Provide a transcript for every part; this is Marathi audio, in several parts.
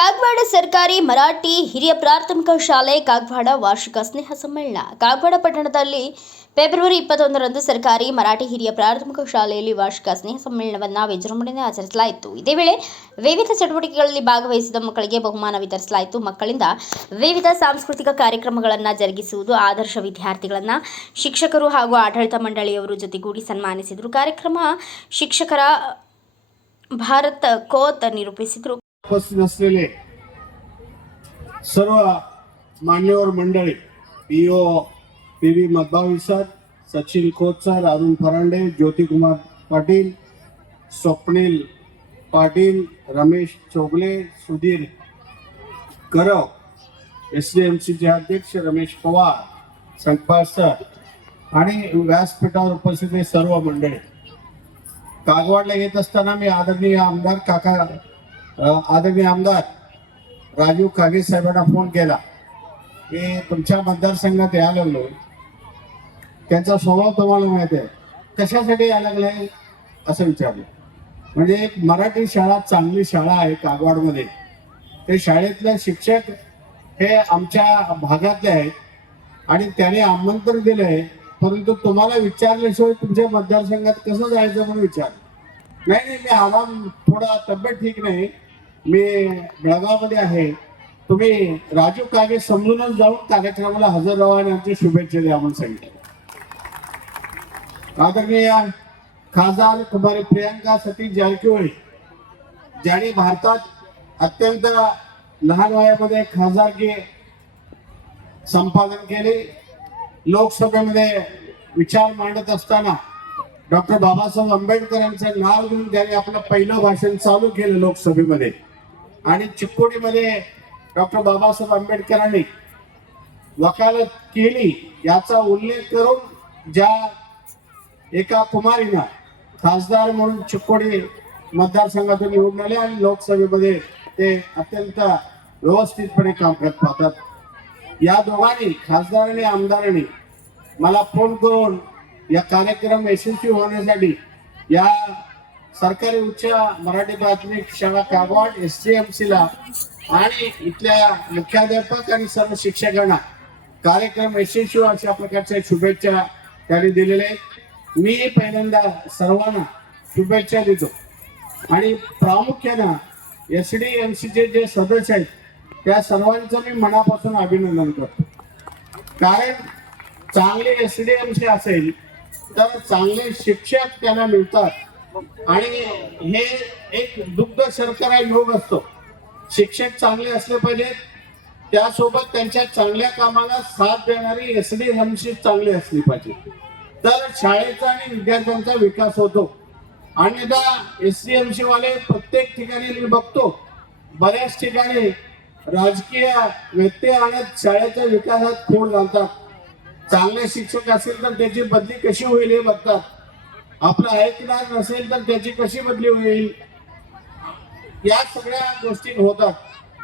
ಕಾಗವಾಡ ಸರ್ಕಾರಿ ಮರಾಠಿ ಹಿರಿಯ ಪ್ರಾಥಮಿಕ ಶಾಲೆ ಕಾಗವಾಡ ವಾರ್ಷಿಕ ಸ್ನೇಹ ಸಮ್ಮೇಳನ. ಕಾಗವಾಡ ಪಟ್ಟಣದಲ್ಲಿ ಫೆಬ್ರವರಿ 21ರಂದು ಸರ್ಕಾರಿ ಮರಾಠಿ ಹಿರಿಯ ಪ್ರಾಥಮಿಕ ಶಾಲೆಯಲ್ಲಿ ವಾರ್ಷಿಕ ಸ್ನೇಹ ಸಮ್ಮೇಳನವನ್ನು ವಿಜೃಂಭಣೆಯಿಂದ ಆಚರಿಸಲಾಯಿತು. ಇದೇ ವೇಳೆ ವಿವಿಧ ಚಟುವಟಿಕೆಗಳಲ್ಲಿ ಭಾಗವಹಿಸಿದ ಮಕ್ಕಳಿಗೆ ಬಹುಮಾನ ವಿತರಿಸಲಾಯಿತು. ಮಕ್ಕಳಿಂದ ವಿವಿಧ ಸಾಂಸ್ಕೃತಿಕ ಕಾರ್ಯಕ್ರಮಗಳನ್ನು ಜರುಗಿಸುವುದು, ಆದರ್ಶ ವಿದ್ಯಾರ್ಥಿಗಳನ್ನು ಶಿಕ್ಷಕರು ಹಾಗೂ ಆಡಳಿತ ಮಂಡಳಿಯವರು ಜೊತೆಗೂಡಿ ಸನ್ಮಾನಿಸಿದರು. ಕಾರ್ಯಕ್ರಮ ಶಿಕ್ಷಕರ ಭಾರತ್ ಕೋತ್ ನಿರೂಪಿಸಿದರು. उपस्थित असलेले सर्व मान्यवर मंडळी, PO P V. Madhbhavi sir, Sachin Khot sir, Arun Farande, Jyotikumar Patil, Swapnil Patil, Ramesh Chogle, Sudhir Karav, एसडीएमसीचे अध्यक्ष रमेश पवार, संकपाळ सर आणि व्यासपीठावर उपस्थित सर्व मंडळी. कागवाडला येत असताना मी आदरणीय आमदार राजू कागे साहेबांना फोन केला की तुमच्या मतदारसंघात यायला लागलो. त्यांचा स्वभाव तुम्हाला माहिती आहे, कशासाठी यायला लागलाय असं विचारलं. म्हणजे एक मराठी शाळा, चांगली शाळा आहे कागवाडमध्ये. ते शाळेतले शिक्षक हे आमच्या भागातले आहेत आणि त्याने आमंत्रण दिलंय, परंतु तुम्हाला विचारल्याशिवाय तुमच्या मतदारसंघात कसं जायचं म्हणून विचारलं. नाही, मी आराम, थोडा तब्येत ठीक नाही, मी बेळगावमध्ये आहे, तुम्ही राजू कागे समजूनच जाऊन कार्यक्रमाला हजर राहा आणि आमची शुभेच्छा द्या म्हणून सांगितलं. आदरणीय खासदार कुमारी प्रियंका सतीश जारकिहोळी, ज्यांनी भारतात अत्यंत लहान वयामध्ये खासदारकी संपादन केले, लोकसभेमध्ये विचार मांडत असताना डॉक्टर बाबासाहेब आंबेडकर यांचं नाव घेऊन त्यांनी आपलं पहिलं भाषण चालू केलं लोकसभेमध्ये. आणि चिक्कोडीमध्ये डॉक्टर बाबासाहेब आंबेडकरांनी वकालत केली याचा उल्लेख करून ज्या एका कुमारीनं खासदार म्हणून चिक्कोडी मतदारसंघातून निवडून आले आणि लोकसभेमध्ये ते अत्यंत व्यवस्थितपणे काम करत पाहतात. या दोघांनी, खासदार आणि आमदारांनी, मला फोन करून या कार्यक्रम यशस्वी होण्यासाठी या सरकारी उच्च मराठी प्राथमिक शाळा कागवाड एसडीएमसीला आणि इथल्या मुख्याध्यापक आणि सर्व शिक्षकांना कार्यक्रम यशस्वी अशा प्रकारच्या शुभेच्छा त्यांनी दिलेल्या आहेत. मी पहिल्यांदा सर्वांना शुभेच्छा देतो आणि प्रामुख्यानं एसडीएमसीचे जे सदस्य आहेत त्या सर्वांचं मी मनापासून अभिनंदन करतो. कारण चांगले एसडीएमसी असेल तर चांगले शिक्षक त्यांना मिळतात आणि हे एक दुग्ध शर्करा योग असतो. शिक्षक चांगले असले पाहिजेत, त्यासोबत त्यांच्या चांगल्या कामाला साथ देणारी एसडीएमसी चांगली असली पाहिजे, तर शाळेचा आणि विद्यार्थ्यांचा विकास होतो. अन्यथा एसडीएमसी वाले प्रत्येक ठिकाणी मी बघतो, बऱ्याच ठिकाणी राजकीय व्यत्यय आणत शाळेच्या विकासात खोड घालतात. चांगले शिक्षक असेल तर त्याची बदली कशी होईल हे बघतात, आपलं ऐकणार नसेल तर त्याची कशी बदली होईल, या सगळ्या गोष्टी होतात.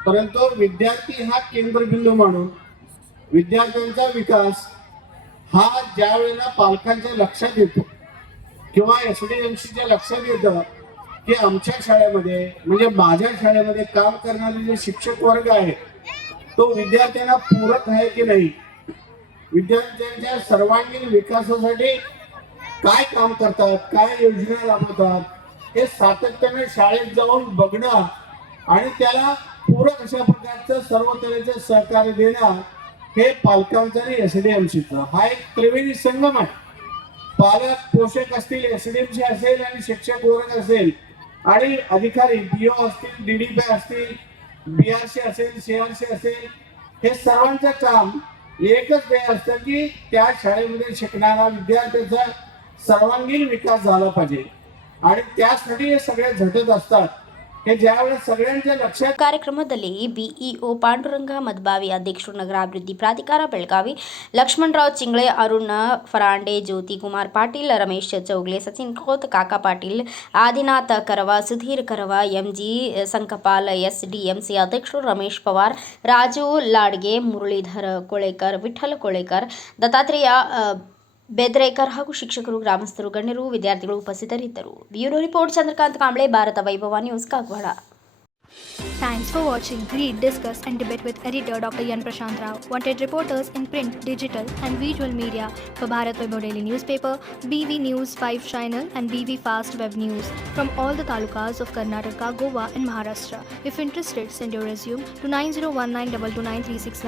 परंतु विद्यार्थी हा केंद्रबिंदू मानून विद्यार्थ्यांचा विकास हा ज्या वेळेला पालकांच्या लक्षात येतो किंवा एसडीएमसीच्या लक्षात येतं की आमच्या शाळेमध्ये, म्हणजे माझ्या शाळेमध्ये काम करणारे जे शिक्षक वर्ग आहे तो विद्यार्थ्यांना पूरक आहे की नाही, विद्यार्थ्यांच्या सर्वांगीण विकासासाठी काय काम करतात, काय योजना राबवतात, हे सातत्याने शाळेत जाऊन बघणं आणि त्याला पूरक अशा प्रकारचं सर्व तऱ्हेचं सहकार्य देणं हे पालकांचं आणि एसडीएमसीचं हा एक त्रिवेणी संगम आहे. पालक, पोषक असतील, एसडीएमसी असेल आणि शिक्षक वर्ग असेल आणि अधिकारी पीओ असतील, डीडीपी असतील, बीआरसी असेल, सीआरसी असेल, हे सर्वांचं काम एकच ध्येय असतं की त्या शाळेमध्ये शिकणारा विद्यार्थ्याचा सर्वांगीण विकास झाला पाहिजे आणि त्यासाठी हे सगळे झटत असतात. हे ज्यावेळेस सगळ्यांच्या लक्षात. ಕಾರ್ಯಕ್ರಮದಲ್ಲಿ ಬಿಇಒ ಪಾಂಡುರಂಗ ಮಧಬಾವಿ, ಅಧ್ಯಕ್ಷರು ನಗರಾಭಿವೃದ್ಧಿ ಪ್ರಾಧಿಕಾರ ಬೆಳಗಾವಿ ಲಕ್ಷ್ಮಣರಾವ್ ಚಿಂಗ್ಳೆ, ಅರುಣ್ ಫರಾಂಡೆ, ಜ್ಯೋತಿ ಕುಮಾರ್ ಪಾಟೀಲ್, ರಮೇಶ್ ಚೌಗ್ಲೆ, ಸಚಿನ್ ಖೋತ್, ಕಾಕಾ ಪಾಟೀಲ್, ಆದಿನಾಥ್ ಕರವ, ಸುಧೀರ್ ಕರವ, ಎಂಜಿ ಸಂಕಪಾಲ್, ಎಸ್ಡಿಎಂಸಿ ಅಧ್ಯಕ್ಷರು ರಮೇಶ್ ಪವಾರ್, ರಾಜು ಲಾಡ್ಗೆ, ಮುರಳೀಧರ್ ಕೋಳೇಕರ್, ವಿಠಲ್ ಕೋಳೇಕರ್, ದತ್ತಾತ್ರೇಯ ಬೆದ್ರೇಕರ್ ಹಾಗೂ ಶಿಕ್ಷಕರು, ಗ್ರಾಮಸ್ಥರು, ಗಣ್ಯರು, ವಿದ್ಯಾರ್ಥಿಗಳು ಉಪಸ್ಥಿತರಿದ್ದರು. ಬ್ಯೂರೋ ರಿಪೋರ್ಟ್ ಚಂದ್ರಕಾಂತ್ ಕಾಂಬ್ಳೆ, ಭಾರತ ವೈಭವ news, Kagwad. Thanks for watching. Read, discuss, and debate with editor Dr. Yan Prashant Rao. Wanted reporters in print, digital, and visual media for Bharat Vaibhav Daily Newspaper, BV News 5 Channel, and BV Fast Web News from all the talukas of Karnataka, Goa, and Maharashtra. If interested, send your resume to 9019229369.